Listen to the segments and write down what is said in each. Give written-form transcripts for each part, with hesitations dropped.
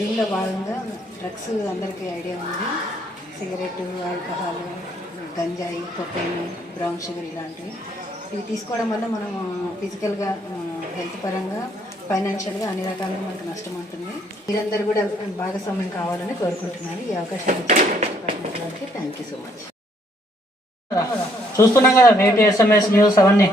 దీనిలో భాగంగా డ్రగ్స్ అందరికీ ఐడియా ఉంది. సిగరెట్, ఆల్కహాల్, గంజాయి, కొకైన్, బ్రౌన్ షుగర్ ఇలాంటివి. ఇవి తీసుకోవడం వల్ల మనం ఫిజికల్గా, హెల్త్ పరంగా, ఫైనాన్షియల్గా అన్ని రకాలుగా మనకు నష్టం ఉంటుంది. మీరందరూ కూడా భాగస్వామ్యం కావాలని కోరుకుంటున్నాను. ఈ అవకాశాన్ని ఇచ్చినందుకు థ్యాంక్ యూ సో మచ్. చూస్తున్నాం కదా వేటి SMS న్యూస్ అవన్నీ.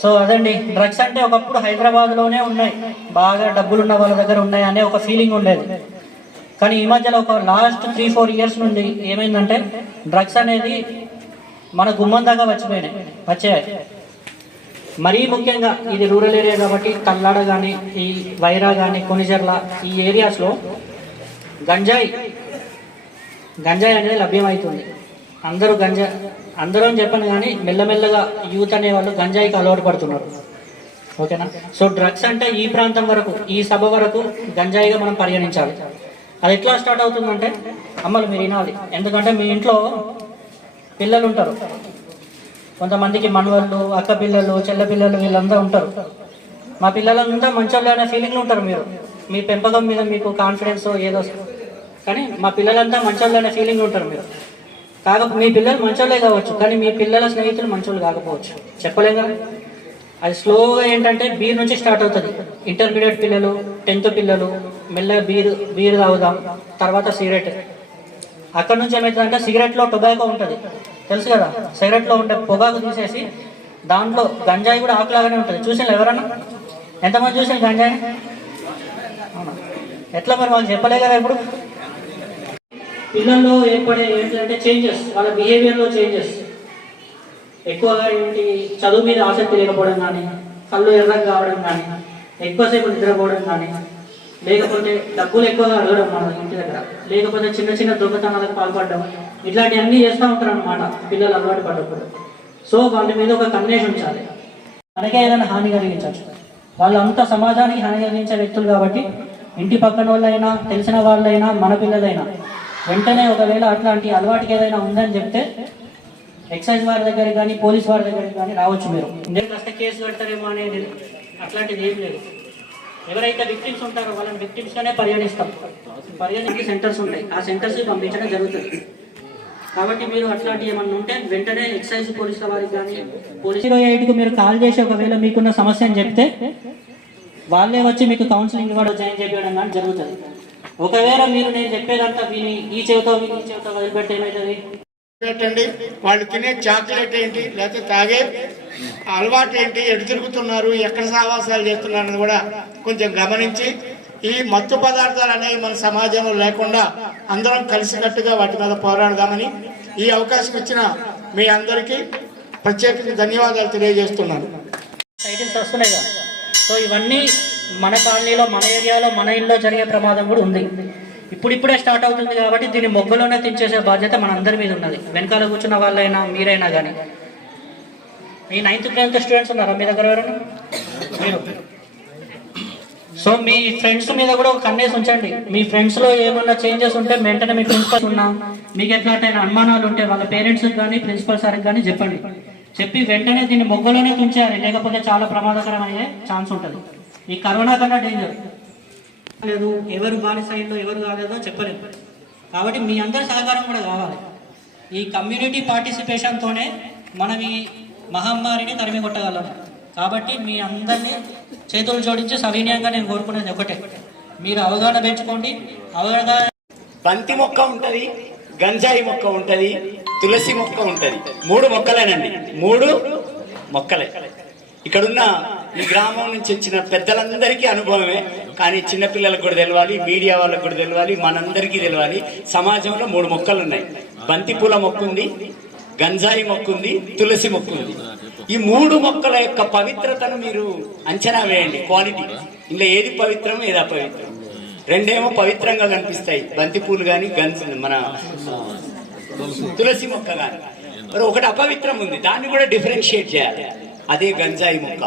సో అదండి, డ్రగ్స్ అంటే ఒకప్పుడు హైదరాబాద్లోనే ఉన్నాయి, బాగా డబ్బులున్న వాళ్ళ దగ్గర ఉన్నాయి అనే ఒక ఫీలింగ్ ఉండేది. కానీ ఈ మధ్యలో ఒక లాస్ట్ 3-4 ఇయర్స్ నుండి ఏమైందంటే డ్రగ్స్ అనేది మన గుమ్మం దాకా వచ్చాయి. మరీ ముఖ్యంగా ఇది రూరల్ ఏరియా కాబట్టి కల్లాడ కానీ, ఈ వైరా కానీ, కొనిజర్ల ఈ ఏరియాస్లో గంజాయి అనేది లభ్యమవుతుంది. అందరూ అని చెప్పను కానీ మెల్లమెల్లగా యూత్ అనే వాళ్ళు గంజాయికి అలవాటు పడుతున్నారు. ఓకేనా? సో డ్రగ్స్ అంటే ఈ ప్రాంతం వరకు, ఈ సభ వరకు గంజాయిగా మనం పరిగణించాలి. అది ఎట్లా స్టార్ట్ అవుతుందంటే, అమ్మలు మీరు వినాలి, ఎందుకంటే మీ ఇంట్లో పిల్లలు ఉంటారు, కొంతమందికి మనవాళ్ళు, అక్క పిల్లలు, చెల్ల పిల్లలు, వీళ్ళందరూ ఉంటారు. మా పిల్లలంతా మంచోళ్ళు అనే ఫీలింగ్లు ఉంటారు. మీ పెంపకం మీద మీకు కాన్ఫిడెన్స్ ఏదో, కానీ మా పిల్లలంతా మంచోళ్ళు అనే ఫీలింగ్ ఉంటారు మీరు. మీ పిల్లలు మంచోళ్ళే కావచ్చు, కానీ మీ పిల్లల స్నేహితులు మంచోళ్ళు కాకపోవచ్చు, చెప్పలేం కదా. అది స్లోగా ఏంటంటే బీర్ నుంచి స్టార్ట్ అవుతుంది. ఇంటర్మీడియట్ పిల్లలు, 10th పిల్లలు మెల్లగా బీర్ తాగుదాం, తర్వాత సిగరెట్. అక్కడ నుంచి ఏమవుతుందంటే సిగరెట్లో టొబాకో ఉంటుంది, తెలుసు కదా. సిగరెట్లో ఉండే పొగాకు తీసేసి దాంట్లో గంజాయి కూడా ఆకులాగానే ఉంటుంది. చూసిన ఎవరన్నా? ఎంతమంది చూసిన గంజాయి? ఎట్లా మరి వాళ్ళు చెప్పలే కదా. ఇప్పుడు పిల్లల్లో ఏర్పడే ఏంటంటే చేంజెస్, వాళ్ళ బిహేవియర్లో చేంజెస్, ఎక్కువగా ఏంటి, చదువు మీద ఆసక్తి లేకపోవడం కానీ, కళ్ళు ఎర్రగా కావడం కానీ, ఎక్కువసేపు నిద్రపోవడం కానీ, లేకపోతే డబ్బులు ఎక్కువగా అడగడం మన ఇంటి దగ్గర, లేకపోతే చిన్న చిన్న దొంగతనాలకు పాల్పడడం, ఇట్లాంటివన్నీ చేస్తూ ఉంటారు అన్నమాట పిల్లలు అలవాటు పడ్డప్పుడు. సో వాళ్ళ మీద ఒక కన్నేసి ఉంచాలి. మనకే ఏదైనా హాని కలిగించవచ్చు. వాళ్ళు అంతా సమాజానికి హాని కలిగించే వ్యక్తులు కాబట్టి ఇంటి పక్కన వాళ్ళైనా, తెలిసిన వాళ్ళైనా, మన పిల్లలైనా వెంటనే ఒకవేళ అట్లాంటి అలవాటుకి ఏదైనా ఉందని చెప్తే ఎక్సైజ్ వారి దగ్గర కానీ, పోలీస్ వారి దగ్గరికి కానీ రావచ్చు. మీరు కాస్త కేసు కడతారేమో అనేది అట్లాంటిది ఏం లేదు. ఎవరైతే విక్టిమ్స్ ఉంటారో వాళ్ళని విక్టిమ్స్గానే పరిగణిస్తాం. పరిగణించి సెంటర్స్ ఉంటాయి, ఆ సెంటర్స్కి పంపించడం జరుగుతుంది. కాబట్టి మీరు అట్లాంటివి ఏమన్నా ఉంటే వెంటనే ఎక్సైజ్ పోలీసుల వారికి కానీ, పోలీస్ 08కు మీరు కాల్ చేసి ఒకవేళ మీకున్న సమస్యను చెప్తే వాళ్ళే వచ్చి మీకు కౌన్సిలింగ్ కూడా జాయిన్ చేయడం కానీ జరుగుతుంది. ఒకవేళ మీరు నేను చెప్పేదంతా విని ఈ చెవితో వదిలిపెడితే ఏమవుతుంది? పెట్టండి. వాళ్ళు తినే చాక్లెట్ ఏంటి, లేకపోతే తాగే అలవాటు ఏంటి, ఎటు తిరుగుతున్నారు, ఎక్కడ సావాసాలు చేస్తున్నారని కూడా కొంచెం గమనించి ఈ మత్తు పదార్థాలు అనేవి మన సమాజంలో లేకుండా అందరం కలిసికట్టుగా వాటి మీద పోరాడదామని ఈ అవకాశం ఇచ్చిన మీ అందరికీ ప్రత్యేకంగా ధన్యవాదాలు తెలియజేస్తున్నాను. టైటిల్స్ వస్తున్నాయి కదా. సో ఇవన్నీ మన కాలనీలో, మన ఏరియాలో, మన ఇళ్ళలో జరిగే ప్రమాదం కూడా ఉంది. ఇప్పుడిప్పుడే స్టార్ట్ అవుతుంది కాబట్టి దీన్ని మొగ్గలోనే తెంచేసే బాధ్యత మన అందరి మీద ఉన్నది. వెనకాల కూర్చున్న వాళ్ళైనా, మీరైనా కానీ. మీ 9th, 10th స్టూడెంట్స్ ఉన్నారా మీ దగ్గర ఎవరైనా? మీరు. సో మీ ఫ్రెండ్స్ మీద కూడా ఒక కన్నేసి ఉంచండి. మీ ఫ్రెండ్స్లో ఏమన్నా చేంజెస్ ఉంటే వెంటనే మీ ప్రిన్సిపల్ ఉన్నా, మీకు ఎట్లాంటి అనుమానాలు ఉంటే వాళ్ళ పేరెంట్స్కి కానీ, ప్రిన్సిపల్ సార్కి కానీ చెప్పి వెంటనే దీన్ని మొగ్గలోనే తుంచేయాలి. లేకపోతే చాలా ప్రమాదకరమయ్యే ఛాన్స్ ఉంటుంది. ఈ కరోనా కన్నా డేంజర్ లేదు, ఎవరు బానిస అయిందో ఎవరు కాలేదో చెప్పలేదు. కాబట్టి మీ అందరి సహకారం కూడా కావాలి. ఈ కమ్యూనిటీ పార్టిసిపేషన్తోనే మనం ఈ మహమ్మారిని తరిమి కొట్టగలం. కాబట్టి మీ అందరినీ చేతులు జోడించి సవినయంగా నేను కోరుకునేది ఒకటే, మీరు అవగాహన పెంచుకోండి. బంతి మొక్క ఉంటుంది, గంజాయి మొక్క ఉంటుంది, తులసి మొక్క ఉంటుంది. 3 మొక్కలేనండి, 3 మొక్కలే. ఇక్కడున్న ఈ గ్రామం నుంచి వచ్చిన పెద్దలందరికీ అనుభవమే, కానీ చిన్నపిల్లలకు కూడా తెలవాలి, మీడియా వాళ్ళకు కూడా తెలవాలి, మనందరికీ తెలవాలి. సమాజంలో 3 మొక్కలు ఉన్నాయి. బంతి పూల మొక్క ఉంది, గంజాయి మొక్క ఉంది, తులసి మొక్క ఉంది. ఈ 3 మొక్కల యొక్క పవిత్రతను మీరు అంచనా వేయండి. క్వాలిటీ, ఇందులో ఏది పవిత్రం, ఏది అపవిత్రం. 2 పవిత్రంగా కనిపిస్తాయి, బంతి పూలు కానీ, మన తులసి మొక్క కానీ. మరి ఒకటి అపవిత్రం ఉంది, దాన్ని కూడా డిఫరెన్షియేట్ చేయాలి. అదే గంజాయి మొక్క.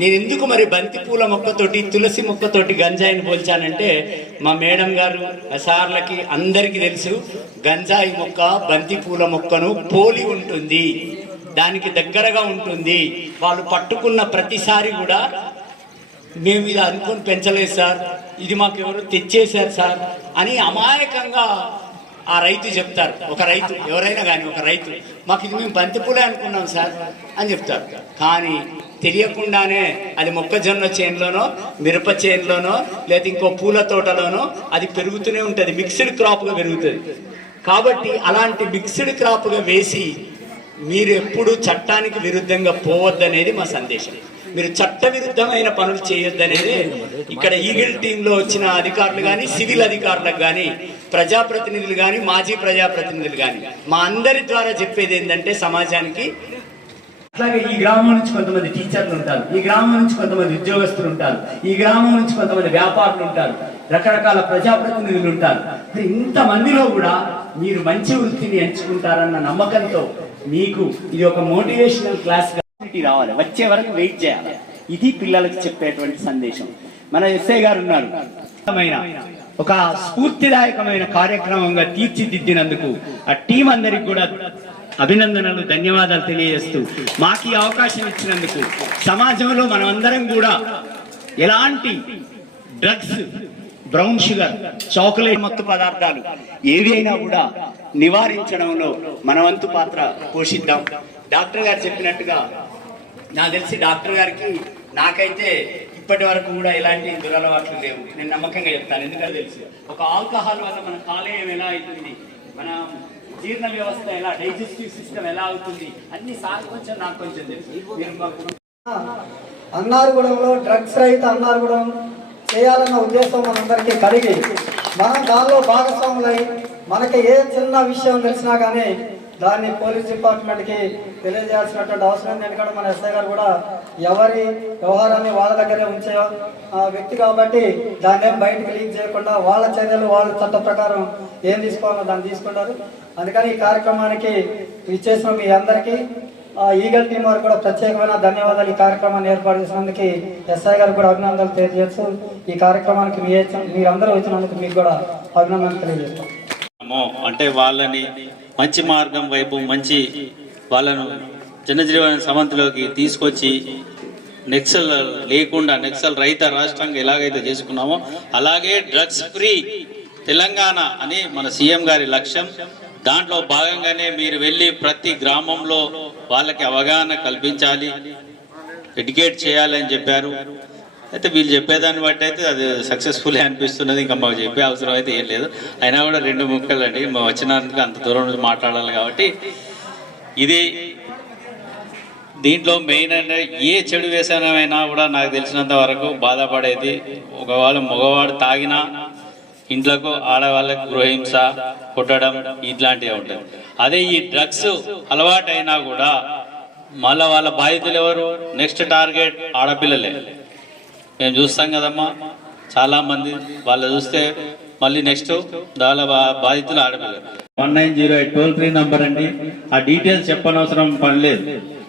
నేను ఎందుకు మరి బంతి పూల మొక్కతోటి, తులసి మొక్కతోటి గంజాయిని పోల్చానంటే, మా మేడం గారు, సార్లకి అందరికీ తెలుసు, గంజాయి మొక్క బంతి పూల మొక్కను పోలి ఉంటుంది, దానికి దగ్గరగా ఉంటుంది. వాళ్ళు పట్టుకున్న ప్రతిసారి కూడా మేము ఇది అనుకొని పెంచలేదు సార్, ఇది మాకు ఎవరు తెచ్చేశారు సార్ అని అమాయకంగా ఆ రైతు చెప్తారు. ఒక రైతు ఎవరైనా కానీ ఒక రైతు మాకు ఇది మేము బంతిపూలే అనుకున్నాం సార్ అని చెప్తారు. కానీ తెలియకుండానే అది మొక్కజొన్న చేనులోనో మిరప చేనులోనో లేదా ఇంకో పూల తోటలోనో అది పెరుగుతూనే ఉంటుంది, మిక్స్డ్ క్రాప్గా పెరుగుతుంది. కాబట్టి అలాంటి మిక్స్డ్ క్రాప్గా వేసి మీరు ఎప్పుడు చట్టానికి విరుద్ధంగా పోవద్దనేది మా సందేశం. మీరు చట్ట విరుద్ధమైన పనులు చేయొద్దనేది ఇక్కడ ఈగిల్ టీంలో వచ్చిన అధికారులు కానీ సివిల్ అధికారులకు కానీ ప్రజాప్రతినిధులు కానీ మాజీ ప్రజాప్రతినిధులు కానీ మా అందరి ద్వారా చెప్పేది ఏంటంటే సమాజానికి, అట్లాగే ఈ గ్రామం నుంచి కొంతమంది టీచర్లు ఉంటారు, ఈ గ్రామం నుంచి కొంతమంది ఉద్యోగస్తులు ఉంటారు, ఈ గ్రామం నుంచి కొంతమంది వ్యాపారులు ఉంటారు, రకరకాల ప్రజాప్రతినిధులు ఉంటారు. ఇంతమందిలో కూడా మీరు మంచి వృత్తిని ఎంచుకుంటారన్న నమ్మకంతో మీకు ఇది ఒక మోటివేషనల్ క్లాస్ రావాలి, వచ్చే వరకు వెయిట్ చేయాలి. ఇది పిల్లలకు చెప్పేటువంటి సందేశం. మన ఎస్ఐ గారు ఉన్నారు, ఒక స్ఫూర్తిదాయకమైన కార్యక్రమంగా తీర్చిదిద్దినందుకు ఆ టీం అందరికి కూడా అభినందనలు, ధన్యవాదాలు తెలియజేస్తూ మాకు ఈ అవకాశం ఇచ్చినందుకు, సమాజంలో మనమందరం కూడా ఎలాంటి డ్రగ్స్, బ్రౌన్ షుగర్, చాక్లెట్, మత్తు పదార్థాలు ఏవి అయినా కూడా నివారించడంలో మన వంతు పాత్ర పోషిద్దాం. డాక్టర్ గారు చెప్పినట్టుగా నాకు తెలిసి డాక్టర్ గారికి నాకైతే ఇప్పటి వరకు కూడా ఎలాంటి దురలవాట్లు లేవు. నేను నమ్మకంగా చెప్తాను, ఎందుకంటే తెలుసు ఒక ఆల్కహాల్ వల్ల మన కాలేయం ఎలా అవుతుంది, మన జీర్ణ వ్యవస్థ ఎలా, డైజెస్టివ్ సిస్టమ్ ఎలా అవుతుంది అన్ని సార్ కొంచెం నాకు కొంచెం తెలుసు. అన్నారగూడెంలో డ్రగ్స్ రహిత అన్నారగూడెం చేయాలన్న ఉద్దేశం మనందరికీ కలిగి మనం దానిలో భాగస్వాములై మనకి ఏ చిన్న విషయం తెలిసినా కానీ దాన్ని పోలీస్ డిపార్ట్మెంట్కి తెలియజేయాల్సినటువంటి అవసరం ఉంది. ఎందుకంటే మన ఎస్ఐ గారు కూడా ఎవరి వ్యవహారాన్ని వాళ్ళ దగ్గరే ఉంచే వ్యక్తి కాబట్టి దాన్ని ఏం బయటకు లీక్ చేయకుండా వాళ్ళ చర్యలు వాళ్ళ చట్ట ప్రకారం ఏం తీసుకోవాలో దాన్ని తీసుకుంటారు. అందుకని ఈ కార్యక్రమానికి ఇచ్చేసిన మీ అందరికీ ఈగల్ టీం వారు కూడా ప్రత్యేకమైన ధన్యవాదాలు. ఈ కార్యక్రమాన్ని ఏర్పాటు చేసినందుకు ఎస్ఐ గారు కూడా అభినందనలు తెలియజేస్తూ ఈ కార్యక్రమానికి మీరందరూ వచ్చినందుకు మీకు కూడా అభినందనలు తెలియజేస్తాం. అంటే వాళ్ళని మంచి మార్గం వైపు, మంచి వాళ్ళను జనజీవన సమంతిలోకి తీసుకొచ్చి నక్సల్ లేకుండా, నక్సల్ రహిత రాష్ట్రంగా ఎలాగైతే చేసుకున్నామో అలాగే డ్రగ్స్ ఫ్రీ తెలంగాణ అని మన సీఎం గారి లక్ష్యం. దాంట్లో భాగంగానే మీరు వెళ్ళి ప్రతి గ్రామంలో వాళ్ళకి అవగాహన కల్పించాలి, ఎడ్యుకేట్ చేయాలని చెప్పారు. అయితే వీళ్ళు చెప్పేదాన్ని బట్టి అయితే అది సక్సెస్ఫుల్ అనిపిస్తున్నది. ఇంకా మాకు చెప్పే అవసరం అయితే ఏం లేదు. అయినా కూడా 2 ముక్కలు అండి, మేము వచ్చినందుకు అంత దూరం నుంచి మాట్లాడాలి కాబట్టి. ఇది దీంట్లో మెయిన్ అంటే ఏ చెడు వ్యసనమైనా కూడా నాకు తెలిసినంత వరకు బాధపడేది ఒకవేళ మగవాడు తాగినా ఇంట్లోకి ఆడవాళ్ళకి గృహహింస, కొట్టడం ఇట్లాంటివి ఉంటుంది. అదే ఈ డ్రగ్స్ అలవాటైనా కూడా మళ్ళీ వాళ్ళ బాధితులు ఎవరు? నెక్స్ట్ టార్గెట్ ఆడపిల్లలే. మేము చూస్తాం కదమ్మా, చాలామంది వాళ్ళు చూస్తే మళ్ళీ నెక్స్ట్ వాళ్ళ బాధితులు ఆడపిల్లలు. 1908 టోల్ ఫ్రీ నంబర్ అండి. ఆ డీటెయిల్స్ చెప్పనవసరం పని లేదు.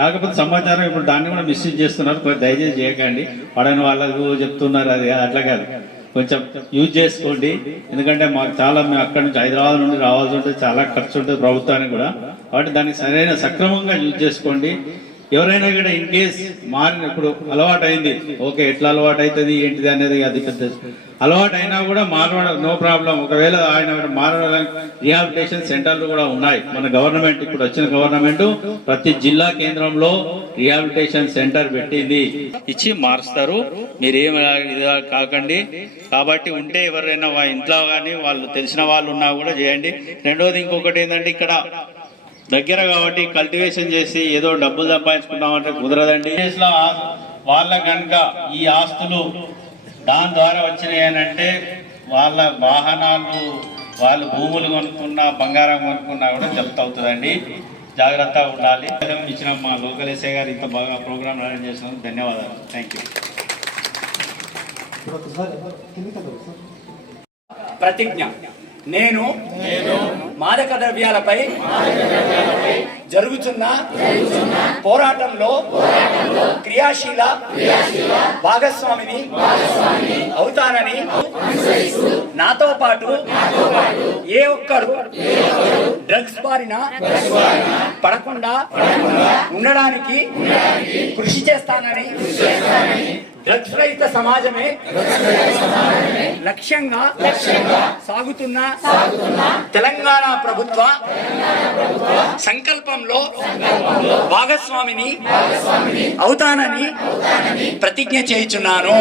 కాకపోతే సమాచారం ఇప్పుడు దాన్ని కూడా మిస్యూజ్ చేస్తున్నారు. దయచేసి చేయకండి, పడని వాళ్ళకు చెప్తున్నారు, అది అట్లా కాదు. కొంచెం యూజ్ చేసుకోండి. ఎందుకంటే మాకు చాలా, మేము అక్కడి నుంచి హైదరాబాద్ నుండి రావాల్సి ఉంటుంది, చాలా ఖర్చు ఉంటుంది ప్రభుత్వానికి కూడా. కాబట్టి దానికి సరైన సక్రమంగా యూజ్ చేసుకోండి. ఎవరైనా కూడా ఇన్ కేస్ మారిన, ఇప్పుడు అలవాటు అయింది, ఓకే, ఎట్లా అలవాటు అవుతుంది ఏంటిది అనేది అది పెద్ద అలవాటు అయినా కూడా మారడం నో ప్రాబ్లం. ఒకవేళ ఆయన మారడానికి రిహాబిలిటేషన్ సెంటర్లు కూడా ఉన్నాయి. మన గవర్నమెంట్, ఇప్పుడు వచ్చిన గవర్నమెంట్ ప్రతి జిల్లా కేంద్రంలో రిహాబిలిటేషన్ సెంటర్ పెట్టింది, ఇచ్చి మారుస్తారు. మీరేం కాకండి. కాబట్టి ఉంటే ఎవరైనా ఇంట్లో కానీ వాళ్ళు తెలిసిన వాళ్ళు ఉన్నా కూడా చేయండి. రెండోది ఇంకొకటి ఏంటంటే, ఇక్కడ దగ్గర కాబట్టి కల్టివేషన్ చేసి ఏదో డబ్బులు సంపాదించుకుంటామంటే కుదరదండి. వాళ్ళ కనుక ఈ ఆస్తులు దాని ద్వారా వచ్చినాయి అని అంటే వాళ్ళ వాహనాలు, వాళ్ళు భూములు కొనుక్కున్నా, బంగారం కొనుక్కున్నా కూడా జప్తు అవుతుందండి. జాగ్రత్తగా ఉండాలి. ఇచ్చిన మా లోకల్ ఎస్ఐ గారు ఇంత బాగా ప్రోగ్రామ్ అరేంజ్ చేసినందుకు ధన్యవాదాలు. Thank you. ప్రతిజ్ఞ. నేను మాదక ద్రవ్యాలపై జరుగుతున్న పోరాటంలో క్రియాశీల భాగస్వామిని అవుతానని నాతో పాటు ఏ ఒక్కరు డ్రగ్స్ బారిన పడకుండా ఉండడానికి కృషి చేస్తానని, డ్రగ్స్ రహిత సమాజమే లక్ష్యంగా సాగుతున్న తెలంగాణ ప్రభుత్వ సంకల్పంలో భాగస్వామిని అవుతానని ప్రతిజ్ఞ చేయుచున్నాను.